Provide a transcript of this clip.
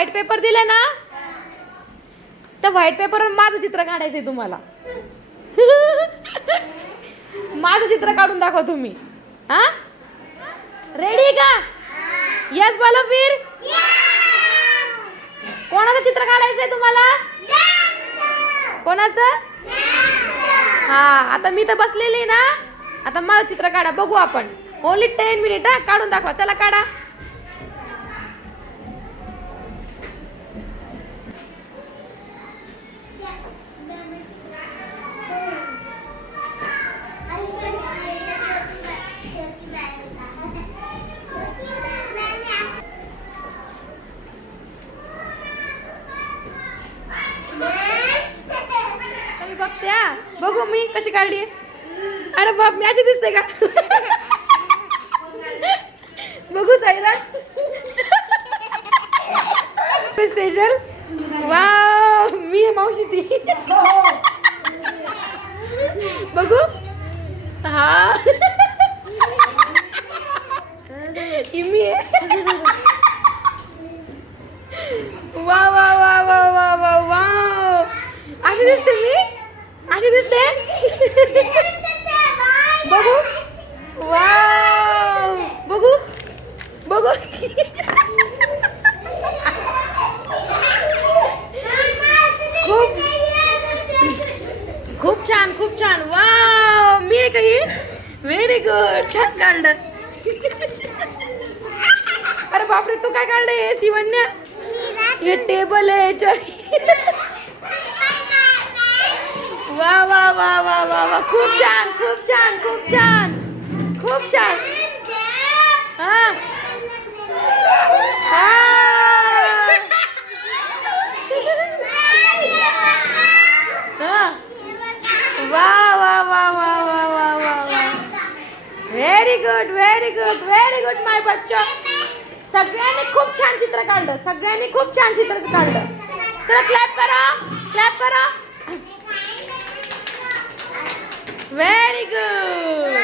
White paper दिले ना, तर व्हाईट पेपरवर माझं चित्र काढायचंय तुम्हाला. माझं चित्र काढून दाखवा तुम्ही. हा, रेडी का? यस बोलो फिर. कोणाचं चित्र काढायचंय तुम्हाला? कोणाचं? हा, आता मी तर बसलेली ना, आता माझं चित्र काढा बघू आपण. Only 10 minute. हा, काढून दाखवा. चला काढा. बघत्या बघू मी कशी काढली. अरे बाप, मी अशी दिसते का? बघू साईला. सेजल, वाव, मी आहे मावशी ती. बघू. हा, ही मी आहे. वा वा वा वा वा वा वा, अशी दिसते मी, अशी दिसते. बघू. वाव, बघू बघू. खूप खूप छान, खूप छान. वाव, मी आहे काही. व्हेरी गुड, छान काढलं. अरे बापरे, तू काय काढलंय शिवण्या? हे टेबल आहे. वा वा वा वा वा वा, खूप छान, खूप छान, खूप छान, खूप छान. हा हा, वा वा वा वा वा वा वा वा, very good, very good, very good my बच्चो. सगळ्यांनी खूप छान चित्र काढलं. सगळ्यांनी खूप छान चित्र काढलं. चला क्लॅप करा, क्लॅप करा. Very good.